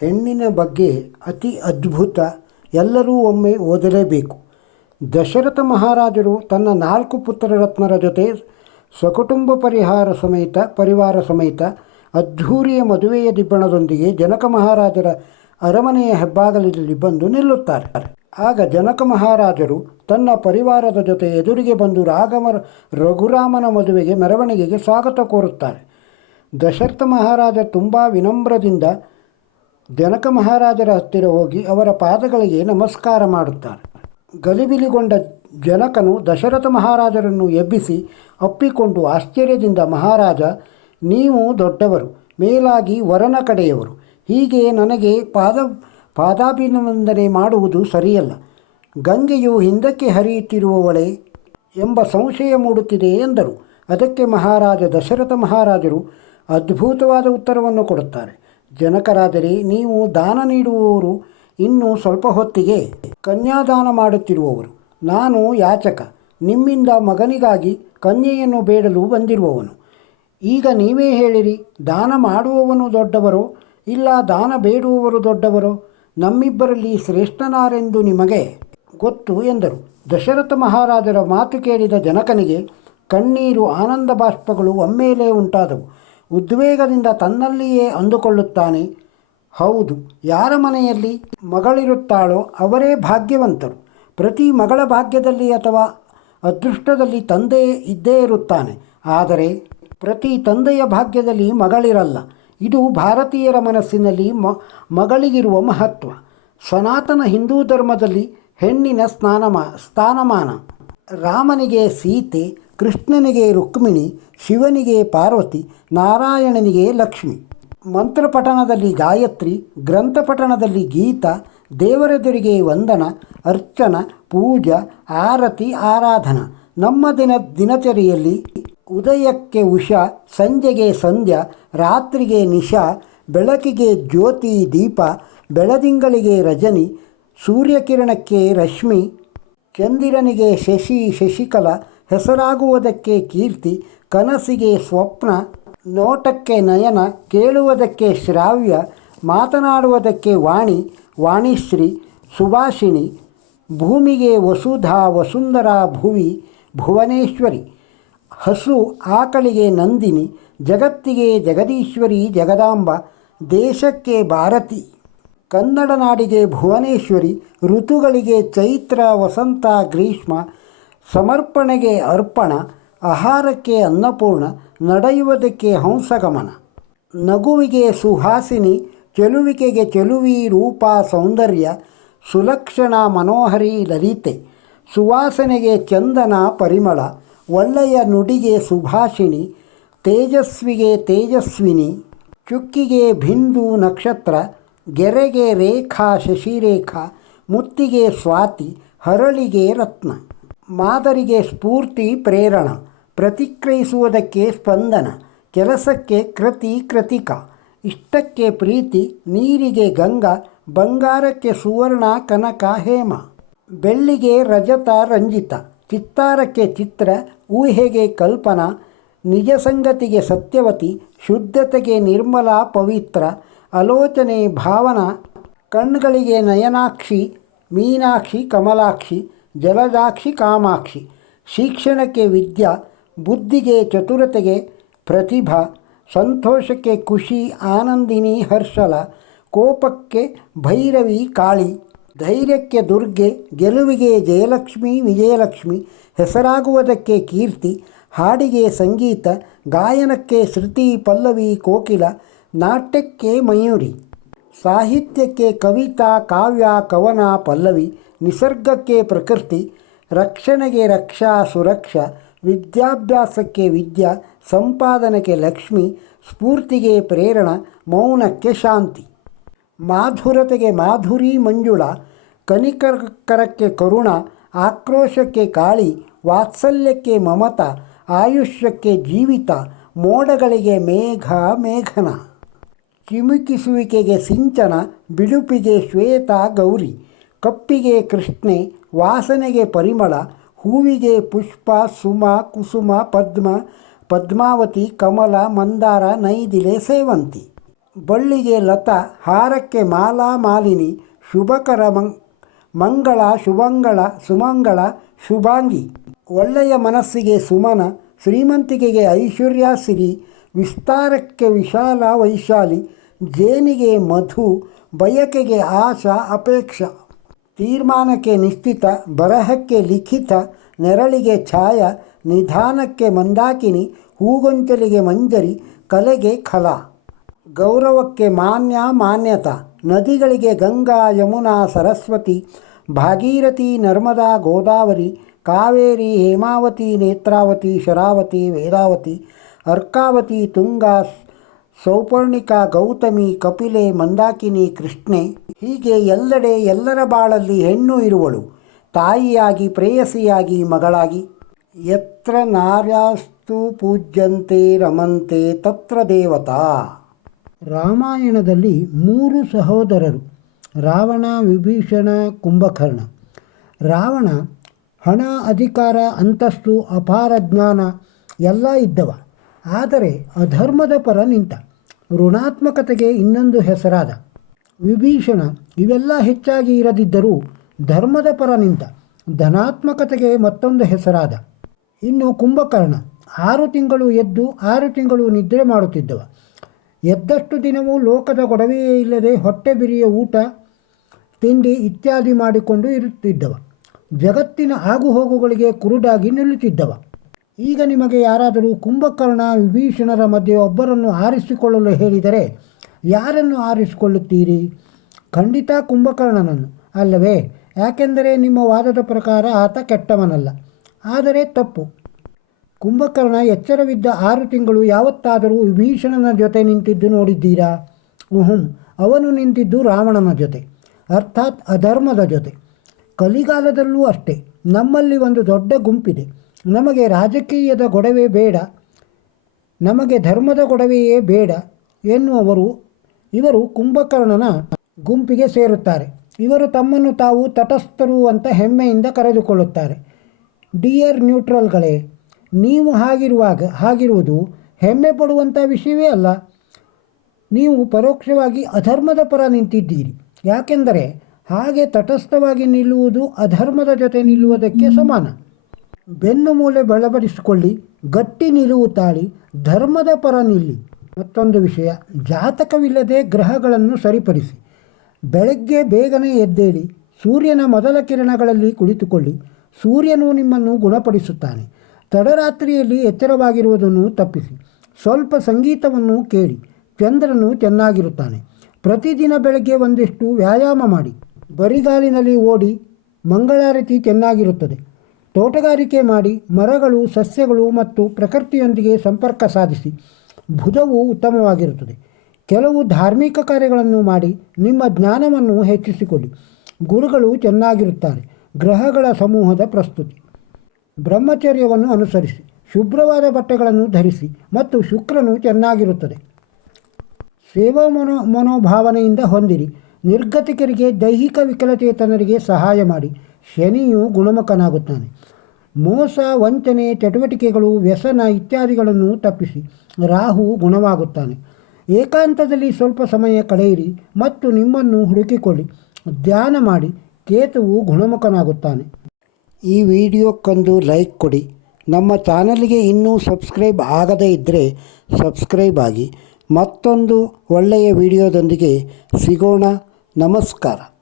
ಹೆಣ್ಣಿನ ಬಗ್ಗೆ ಅತಿ ಅದ್ಭುತ ಎಲ್ಲರೂ ಒಮ್ಮೆ ಓದಲೇಬೇಕು. ದಶರಥ ಮಹಾರಾಜರು ತನ್ನ ನಾಲ್ಕು ಪುತ್ರರತ್ನರ ಜೊತೆ ಸ್ವಕುಟುಂಬ ಪರಿಹಾರ ಸಮೇತ, ಪರಿವಾರ ಸಮೇತ ಅದ್ಧೂರಿಯ ಮದುವೆಯ ದಿಬ್ಬಣದೊಂದಿಗೆ ಜನಕ ಮಹಾರಾಜರ ಅರಮನೆಯ ಹೆಬ್ಬಾಗಲಿನಲ್ಲಿ ಬಂದು ನಿಲ್ಲುತ್ತಾರೆ. ಆಗ ಜನಕ ಮಹಾರಾಜರು ತನ್ನ ಪರಿವಾರದ ಜೊತೆ ಎದುರಿಗೆ ಬಂದು ರಾಘವ ರಘುರಾಮನ ಮದುವೆಗೆ ಮೆರವಣಿಗೆಗೆ ಸ್ವಾಗತ ಕೋರುತ್ತಾರೆ. ದಶರಥ ಮಹಾರಾಜ ತುಂಬ ವಿನಮ್ರದಿಂದ ಜನಕ ಮಹಾರಾಜರ ಹತ್ತಿರ ಹೋಗಿ ಅವರ ಪಾದಗಳಿಗೆ ನಮಸ್ಕಾರ ಮಾಡುತ್ತಾರೆ. ಗಲಿಬಿಲಿಗೊಂಡ ಜನಕನು ದಶರಥ ಮಹಾರಾಜರನ್ನು ಎಬ್ಬಿಸಿ ಅಪ್ಪಿಕೊಂಡು ಆಶ್ಚರ್ಯದಿಂದ, ಮಹಾರಾಜ, ನೀವು ದೊಡ್ಡವರು, ಮೇಲಾಗಿ ವರನ ಕಡೆಯವರು. ಹೀಗೆ ನನಗೆ ಪಾದ, ಪಾದಾಭಿನಂದನೆ ಮಾಡುವುದು ಸರಿಯಲ್ಲ. ಗಂಗೆಯು ಹಿಂದಕ್ಕೆ ಹರಿಯುತ್ತಿರುವವಳೆ ಎಂಬ ಸಂಶಯ ಮೂಡುತ್ತಿದೆ ಎಂದರು. ಅದಕ್ಕೆ ಮಹಾರಾಜ, ದಶರಥ ಮಹಾರಾಜರು ಅದ್ಭುತವಾದ ಉತ್ತರವನ್ನು ಕೊಡುತ್ತಾರೆ. ಜನಕರಾದರೆ ನೀವು ದಾನ ನೀಡುವವರು ಇನ್ನು ಸ್ವಲ್ಪ ಹೊತ್ತಿಗೆ ಕನ್ಯಾದಾನ ಮಾಡುತ್ತಿರುವವರು. ನಾನು ಯಾಚಕ, ನಿಮ್ಮಿಂದ ಮಗನಿಗಾಗಿ ಕನ್ಯೆಯನ್ನು ಬೇಡಲು ಬಂದಿರುವವನು. ಈಗ ನೀವೇ ಹೇಳಿರಿ, ದಾನ ಮಾಡುವವನು ದೊಡ್ಡವರೋ, ಇಲ್ಲ ದಾನ ಬೇಡುವವರು ದೊಡ್ಡವರೋ? ನಮ್ಮಿಬ್ಬರಲ್ಲಿ ಶ್ರೇಷ್ಠನಾರೆಂದು ನಿಮಗೆ ಗೊತ್ತು ಎಂದರು. ದಶರಥ ಮಹಾರಾಜರ ಮಾತು ಕೇಳಿದ ಜನಕನಿಗೆ ಕಣ್ಣೀರು ಆನಂದ ಬಾಷ್ಪಗಳು ಒಮ್ಮೆಲೇ ಉಂಟಾದವು. ಉದ್ವೇಗದಿಂದ ತನ್ನಲ್ಲಿಯೇ ಅಂದುಕೊಳ್ಳುತ್ತಾನೆ. ಹೌದು, ಯಾರ ಮನೆಯಲ್ಲಿ ಮಗಳಿರುತ್ತಾಳೋ ಅವರೇ ಭಾಗ್ಯವಂತರು. ಪ್ರತಿ ಮಗಳ ಭಾಗ್ಯದಲ್ಲಿ ಅಥವಾ ಅದೃಷ್ಟದಲ್ಲಿ ತಂದೆ ಇದ್ದೇ ಇರುತ್ತಾನೆ. ಆದರೆ ಪ್ರತಿ ತಂದೆಯ ಭಾಗ್ಯದಲ್ಲಿ ಮಗಳಿರಲ್ಲ. ಇದು ಭಾರತೀಯರ ಮನಸ್ಸಿನಲ್ಲಿ ಮ, ಮಗಳಿಗಿರುವ ಮಹತ್ವ. ಸನಾತನ ಹಿಂದೂ ಧರ್ಮದಲ್ಲಿ ಹೆಣ್ಣಿನ ಸ್ನಾನಮಾ, ಸ್ಥಾನಮಾನ. ರಾಮನಿಗೆ ಸೀತೆ, ಕೃಷ್ಣನಿಗೆ ರುಕ್ಮಿಣಿ ಶಿವನಿಗೆ ಪಾರ್ವತಿ, ನಾರಾಯಣನಿಗೆ ಲಕ್ಷ್ಮಿ. ಮಂತ್ರಪಠಣದಲ್ಲಿ ಗಾಯತ್ರಿ, ಗ್ರಂಥಪಠಣದಲ್ಲಿ ಗೀತ, ದೇವರೆದುರಿಗೆ ವಂದನ, ಅರ್ಚನ, ಪೂಜಾ, ಆರತಿ, ಆರಾಧನಾ. ನಮ್ಮ ದಿನ ದಿನಚರಿಯಲ್ಲಿ ಉದಯಕ್ಕೆ ಉಷಾ, ಸಂಜೆಗೆ ಸಂಧ್ಯಾ, ರಾತ್ರಿಗೆ ನಿಶಾ, ಬೆಳಕಿಗೆ ಜ್ಯೋತಿ ದೀಪ, ಬೆಳದಿಂಗಳಿಗೆ ರಜನಿ, ಸೂರ್ಯಕಿರಣಕ್ಕೆ ರಶ್ಮಿ, ಚಂದಿರನಿಗೆ ಶಶಿ ಶಶಿಕಲ ಹೆಸರಾಗುವುದಕ್ಕೆ ಕೀರ್ತಿ, ಕನಸಿಗೆ ಸ್ವಪ್ನ, ನೋಟಕ್ಕೆ ನಯನ, ಕೇಳುವುದಕ್ಕೆ ಶ್ರಾವ್ಯ, ಮಾತನಾಡುವುದಕ್ಕೆ ವಾಣಿ, ವಾಣಿಶ್ರೀ, ಸುಭಾಷಿಣಿ, ಭೂಮಿಗೆ ವಸುಧಾ ವಸುಂಧರ ಭುವಿ, ಭುವನೇಶ್ವರಿ, ಹಸು ಆಕಳಿಗೆ ನಂದಿನಿ, ಜಗತ್ತಿಗೆ ಜಗದೀಶ್ವರಿ, ಜಗದಾಂಬ, ದೇಶಕ್ಕೆ ಭಾರತಿ, ಕನ್ನಡ ನಾಡಿಗೆ ಭುವನೇಶ್ವರಿ, ಋತುಗಳಿಗೆ ಚೈತ್ರ, ವಸಂತ, ಗ್ರೀಷ್ಮ ಸಮರ್ಪಣೆಗೆ ಅರ್ಪಣ, ಆಹಾರಕ್ಕೆ ಅನ್ನಪೂರ್ಣ, ನಡೆಯುವುದಕ್ಕೆ ಹಂಸಗಮನ. ನಗುವಿಗೆ ಸುಹಾಸಿನಿ, ಚೆಲುವಿಕೆಗೆ ಚೆಲುವಿ ರೂಪ ಸೌಂದರ್ಯ, ಸುಲಕ್ಷಣ ಮನೋಹರಿ ಲಲಿತೆ. ಸುವಾಸನೆಗೆ ಚಂದನ ಪರಿಮಳ, ಒಳ್ಳೆಯ ನುಡಿಗೆ ಸುಭಾಷಿಣಿ, ತೇಜಸ್ವಿಗೆ ತೇಜಸ್ವಿನಿ. ಚುಕ್ಕಿಗೆ ಬಿಂದು ನಕ್ಷತ್ರ, ಗೆರೆಗೆ ರೇಖಾ ಶಶಿರೇಖಾ, ಮುತ್ತಿಗೆ ಸ್ವಾತಿ, ಹರಳಿಗೆ ರತ್ನ. ಮಾದರಿಗೆ ಸ್ಫೂರ್ತಿ, ಪ್ರೇರಣ, ಪ್ರತಿಕ್ರಿಯಿಸುವುದಕ್ಕೆ ಸ್ಪಂದನ, ಕೆಲಸಕ್ಕೆ ಕೃತಿ, ಕೃತಿಕ, ಇಷ್ಟಕ್ಕೆ ಪ್ರೀತಿ, ನೀರಿಗೆ ಗಂಗಾ, ಬಂಗಾರಕ್ಕೆ ಸುವರ್ಣ, ಕನಕ, ಹೇಮ. ಬೆಳ್ಳಿಗೆ ರಜತ, ರಂಜಿತ, ಚಿತ್ತಾರಕ್ಕೆ ಚಿತ್ರ, ಊಹೆಗೆ ಕಲ್ಪನಾ, ನಿಜ ಸಂಗತಿಗೆ ಸತ್ಯವತಿ, ಶುದ್ಧತೆಗೆ ನಿರ್ಮಲ, ಪವಿತ್ರ, ಆಲೋಚನೆ, ಭಾವನಾ ಕಣ್ಗಳಿಗೆ ನಯನಾಕ್ಷಿ, ಮೀನಾಕ್ಷಿ, ಕಮಲಾಕ್ಷಿ ಜಲಜಾಕ್ಷಿ ಕಾಮಾಕ್ಷಿ, ಶಿಕ್ಷಣಕ್ಕೆ ವಿದ್ಯಾ, ಬುದ್ಧಿಗೆ ಚತುರತೆಗೆ ಪ್ರತಿಭಾ, ಸಂತೋಷಕ್ಕೆ ಖುಷಿ, ಆನಂದಿನಿ ಹರ್ಷಲ, ಕೋಪಕ್ಕೆ ಭೈರವಿ ಕಾಳಿ, ಧೈರ್ಯಕ್ಕೆ ದುರ್ಗೆ, ಗೆಲುವಿಗೆ ಜಯಲಕ್ಷ್ಮಿ, ವಿಜಯಲಕ್ಷ್ಮಿ, ಹೆಸರಾಗುವುದಕ್ಕೆ ಕೀರ್ತಿ, ಹಾಡಿಗೆ ಸಂಗೀತ, ಗಾಯನಕ್ಕೆ ಶ್ರುತಿ, ಪಲ್ಲವಿ, ಕೋಕಿಲ, ನಾಟ್ಯಕ್ಕೆ ಮಯೂರಿ, ಸಾಹಿತ್ಯಕ್ಕೆ ಕವಿತಾ, ಕಾವ್ಯ, ಕವನ, ಪಲ್ಲವಿ ನಿಸರ್ಗಕ್ಕೆ ಪ್ರಕೃತಿ, ರಕ್ಷಣೆಗೆ ರಕ್ಷಾ ಸುರಕ್ಷ, ವಿದ್ಯಾಭ್ಯಾಸಕ್ಕೆ ವಿದ್ಯಾ, ಸಂಪಾದನೆಗೆ ಲಕ್ಷ್ಮಿ, ಸ್ಫೂರ್ತಿಗೆ ಪ್ರೇರಣ, ಮೌನಕ್ಕೆ ಶಾಂತಿ. ಮಾಧುರತೆಗೆ ಮಾಧುರಿ ಮಂಜುಳ, ಕನಿಕರಕ್ಕೆ ಕರುಣ, ಆಕ್ರೋಶಕ್ಕೆ ಕಾಳಿ, ವಾತ್ಸಲ್ಯಕ್ಕೆ ಮಮತ, ಆಯುಷ್ಯಕ್ಕೆ ಜೀವಿತ, ಮೋಡಗಳಿಗೆ ಮೇಘ, ಮೇಘನ. ಚಿಮುಕಿಸುವಿಕೆಗೆ ಸಿಂಚನ, ಬಿಳುಪಿಗೆ ಶ್ವೇತ ಗೌರಿ ಕಪ್ಪಿಗೆ ಕೃಷ್ಣೆ, ವಾಸನೆಗೆ ಪರಿಮಳ, ಹೂವಿಗೆ ಪುಷ್ಪ, ಸುಮ, ಕುಸುಮ, ಪದ್ಮ, ಪದ್ಮಾವತಿ, ಕಮಲ, ಮಂದಾರ, ನೈದಿಲೆ ಸೇವಂತಿ. ಬಳ್ಳಿಗೆ ಲತಾ, ಹಾರಕ್ಕೆ ಮಾಲಾ, ಮಾಲಿನಿ, ಶುಭಕರ ಮಂ ಮಂಗಳ, ಶುಭಂಗಳ, ಸುಮಂಗಳ, ಶುಭಾಂಗಿ. ಒಳ್ಳೆಯ ಮನಸ್ಸಿಗೆ ಸುಮನ, ಶ್ರೀಮಂತಿಕೆಗೆ ಐಶ್ವರ್ಯ ಸಿರಿ, ವಿಸ್ತಾರಕ್ಕೆ ವಿಶಾಲ ವೈಶಾಲಿ, ಜೇನಿಗೆ ಮಧು, ಬಯಕೆಗೆ ಆಶಾ, ಅಪೇಕ್ಷ. ತೀರ್ಮಾನಕ್ಕೆ ನಿಶ್ಚಿತ, ಬರಹಕ್ಕೆ ಲಿಖಿತ, ನೆರಳಿಗೆ ಛಾಯ, ನಿಧಾನಕ್ಕೆ ಮಂದಾಕಿನಿ, ಹೂಗೊಂಚಲಿಗೆ ಮಂಜರಿ, ಕಲೆಗೆ ಖಲ. ಗೌರವಕ್ಕೆ ಮಾನ್ಯ ಮಾನ್ಯತ, ನದಿಗಳಿಗೆ ಗಂಗಾ ಯಮುನಾ ಸರಸ್ವತಿ, ಭಾಗೀರಥಿ ನರ್ಮದಾ ಗೋದಾವರಿ, ಕಾವೇರಿ ಹೇಮಾವತಿ ನೇತ್ರಾವತಿ ಶರಾವತಿ ವೇದಾವತಿ, ಅರ್ಕಾವತಿ ತುಂಗಾ ಸೌಪರ್ಣಿಕಾ, ಗೌತಮಿ, ಕಪಿಲೆ, ಮಂದಾಕಿನಿ, ಕೃಷ್ಣೆ ಹೀಗೆ ಎಲ್ಲೆಡೆ ಎಲ್ಲರ ಬಾಳಲ್ಲಿ ಹೆಣ್ಣು ಇರುವಳು. ತಾಯಿಯಾಗಿ, ಪ್ರೇಯಸಿಯಾಗಿ, ಮಗಳಾಗಿ. ಎತ್ರ ನಾರ್ಯಾಸ್ತು ಪೂಜ್ಯಂತೆ ರಮಂತೆ ತತ್ರ ದೇವತಾ. ರಾಮಾಯಣದಲ್ಲಿ ಮೂರು ಸಹೋದರರು, ರಾವಣ, ವಿಭೀಷಣ, ಕುಂಭಕರ್ಣ. ರಾವಣ, ಹಣ, ಅಧಿಕಾರ, ಅಂತಸ್ತು, ಅಪಾರ ಜ್ಞಾನ, ಎಲ್ಲ ಇದ್ದವ. ಆದರೆ ಅಧರ್ಮದ ಪರ ನಿಂತ. ಋಣಾತ್ಮಕತೆಗೆ ಇನ್ನೊಂದು ಹೆಸರಾದ ವಿಭೀಷಣ ಇವೆಲ್ಲ ಹೆಚ್ಚಾಗಿ ಇರದಿದ್ದರೂ ಧರ್ಮದ ಪರ ನಿಂತ ಧನಾತ್ಮಕತೆಗೆ ಮತ್ತೊಂದು ಹೆಸರಾದ. ಇನ್ನು ಕುಂಭಕರ್ಣ ಆರು ತಿಂಗಳು ಎದ್ದು ಆರು ತಿಂಗಳು ನಿದ್ರೆ ಮಾಡುತ್ತಿದ್ದವ. ಎದ್ದಷ್ಟು ದಿನವೂ ಲೋಕದ ಗೊಡವೆಯೇ ಇಲ್ಲದೆ ಹೊಟ್ಟೆ ಬಿರಿಯ ಊಟ, ತಿಂಡಿ ಇತ್ಯಾದಿ ಮಾಡಿಕೊಂಡು ಇರುತ್ತಿದ್ದವ. ಜಗತ್ತಿನ ಆಗುಹೋಗುಗಳಿಗೆ ಕುರುಡಾಗಿ ನಿಲ್ಲುತ್ತಿದ್ದವ. ಈಗ ನಿಮಗೆ ಯಾರಾದರೂ ಕುಂಭಕರ್ಣ, ವಿಭೀಷಣರ ಮಧ್ಯೆ ಒಬ್ಬರನ್ನು ಆರಿಸಿಕೊಳ್ಳಲು ಹೇಳಿದರೆ ಯಾರನ್ನು ಆರಿಸಿಕೊಳ್ಳುತ್ತೀರಿ ಖಂಡಿತ ಕುಂಭಕರ್ಣನನ್ನು ಅಲ್ಲವೇ? ಯಾಕೆಂದರೆ ನಿಮ್ಮ ವಾದದ ಪ್ರಕಾರ ಆತ ಕೆಟ್ಟವನಲ್ಲ. ಆದರೆ ತಪ್ಪು. ಕುಂಭಕರ್ಣ ಎಚ್ಚರವಿದ್ದ ಆರು ತಿಂಗಳು ಯಾವತ್ತಾದರೂ ವಿಭೀಷಣನ ಜೊತೆ ನಿಂತಿದ್ದು ನೋಡಿದ್ದೀರಾ? ಹ್ಞೂ ಅವನು ನಿಂತಿದ್ದು ರಾವಣನ ಜೊತೆ, ಅರ್ಥಾತ್ ಅಧರ್ಮದ ಜೊತೆ. ಕಲಿಗಾಲದಲ್ಲೂ ಅಷ್ಟೇ. ನಮ್ಮಲ್ಲಿ ಒಂದು ದೊಡ್ಡ ಗುಂಪಿದೆ. ನಮಗೆ ರಾಜಕೀಯದ ಗೊಡವೆ ಬೇಡ, ನಮಗೆ ಧರ್ಮದ ಗೊಡವೆಯೇ ಬೇಡ ಎನ್ನುವರು ಇವರು ಕುಂಭಕರ್ಣನ ಗುಂಪಿಗೆ ಸೇರುತ್ತಾರೆ. ಇವರು ತಮ್ಮನ್ನು ತಾವು ತಟಸ್ಥರು ಅಂತ ಹೆಮ್ಮೆಯಿಂದ ಕರೆದುಕೊಳ್ಳುತ್ತಾರೆ. ಡಿಯರ್ ನ್ಯೂಟ್ರಲ್ಗಳೇ, ನೀವು ಹಾಗಿರುವಾಗ, ಹಾಗಿರುವುದು ಹೆಮ್ಮೆ ಪಡುವಂಥ ವಿಷಯವೇ ಅಲ್ಲ. ನೀವು ಪರೋಕ್ಷವಾಗಿ ಅಧರ್ಮದ ಪರ ನಿಂತಿದ್ದೀರಿ. ಯಾಕೆಂದರೆ ಹಾಗೆ ತಟಸ್ಥವಾಗಿ ನಿಲ್ಲುವುದು ಅಧರ್ಮದ ಜೊತೆ ನಿಲ್ಲುವುದಕ್ಕೆ ಸಮಾನ. ಬೆನ್ನು ಮೂಲೆ ಬಲಪಡಿಸಿಕೊಳ್ಳಿ ಗಟ್ಟಿ ನಿಲುವು ತಾಳಿ, ಧರ್ಮದ ಪರ ನಿಲ್ಲಿ. ಮತ್ತೊಂದು ವಿಷಯ, ಜಾತಕವಿಲ್ಲದೆ ಗ್ರಹಗಳನ್ನು ಸರಿಪಡಿಸಿ. ಬೆಳಗ್ಗೆ ಬೇಗನೆ ಎದ್ದೇಳಿ, ಸೂರ್ಯನ ಮೊದಲ ಕಿರಣಗಳಲ್ಲಿ ಕುಳಿತುಕೊಳ್ಳಿ. ಸೂರ್ಯನು ನಿಮ್ಮನ್ನು ಗುಣಪಡಿಸುತ್ತಾನೆ. ತಡರಾತ್ರಿಯಲ್ಲಿ ಎಚ್ಚರವಾಗಿರುವುದನ್ನು ತಪ್ಪಿಸಿ. ಸ್ವಲ್ಪ ಸಂಗೀತವನ್ನು ಕೇಳಿ, ಚಂದ್ರನು ಚೆನ್ನಾಗಿರುತ್ತಾನೆ. ಪ್ರತಿದಿನ ಬೆಳಗ್ಗೆ ಒಂದಿಷ್ಟು ವ್ಯಾಯಾಮ ಮಾಡಿ. ಬರಿಗಾಲಿನಲ್ಲಿ ಓಡಿ, ಮಂಗಳಾರತಿ ಚೆನ್ನಾಗಿರುತ್ತದೆ. ತೋಟಗಾರಿಕೆ ಮಾಡಿ ಮರಗಳು, ಸಸ್ಯಗಳು ಮತ್ತು ಪ್ರಕೃತಿಯೊಂದಿಗೆ ಸಂಪರ್ಕ ಸಾಧಿಸಿ ಬುಧವು ಉತ್ತಮವಾಗಿರುತ್ತದೆ. ಕೆಲವು ಧಾರ್ಮಿಕ ಕಾರ್ಯಗಳನ್ನು ಮಾಡಿ ನಿಮ್ಮ ಜ್ಞಾನವನ್ನು ಹೆಚ್ಚಿಸಿಕೊಳ್ಳಿ. ಗುರುಗಳು ಚೆನ್ನಾಗಿರುತ್ತಾರೆ. ಗ್ರಹಗಳ ಸಮೂಹದ ಪ್ರಸ್ತುತಿ. ಬ್ರಹ್ಮಚರ್ಯವನ್ನು ಅನುಸರಿಸಿ, ಶುಭ್ರವಾದ ಬಟ್ಟೆಗಳನ್ನು ಧರಿಸಿ ಮತ್ತು ಶುಕ್ರನು ಚೆನ್ನಾಗಿರುತ್ತದೆ. ಸೇವಾ ಮನೋ, ಮನೋಭಾವನೆಯಿಂದ ಹೊಂದಿರಿ. ನಿರ್ಗತಿಕರಿಗೆ ದೈಹಿಕ ವಿಕಲಚೇತನರಿಗೆ ಸಹಾಯ ಮಾಡಿ. ಶನಿಯು ಗುಣಮುಖನಾಗುತ್ತಾನೆ. ಮೋಸ, ವಂಚನೆ, ಚಟುವಟಿಕೆಗಳು, ವ್ಯಸನ ಇತ್ಯಾದಿಗಳನ್ನು ತಪ್ಪಿಸಿ ರಾಹು ಗುಣವಾಗುತ್ತಾನೆ. ಏಕಾಂತದಲ್ಲಿ ಸ್ವಲ್ಪ ಸಮಯ ಕಳೆಯಿರಿ ಮತ್ತು ನಿಮ್ಮನ್ನು ಹುಡುಕಿಕೊಳ್ಳಿ. ಧ್ಯಾನ ಮಾಡಿ, ಕೇತುವು ಗುಣಮುಖನಾಗುತ್ತಾನೆ. ಈ ವಿಡಿಯೋಕ್ಕೊಂದು ಲೈಕ್ ಕೊಡಿ. ನಮ್ಮ ಚಾನಲ್ಗೆ ಇನ್ನೂ ಸಬ್ಸ್ಕ್ರೈಬ್ ಆಗದೇ ಇದ್ದರೆ ಸಬ್ಸ್ಕ್ರೈಬ್ ಆಗಿ. ಮತ್ತೊಂದು ಒಳ್ಳೆಯ ವಿಡಿಯೋದೊಂದಿಗೆ ಸಿಗೋಣ. ನಮಸ್ಕಾರ.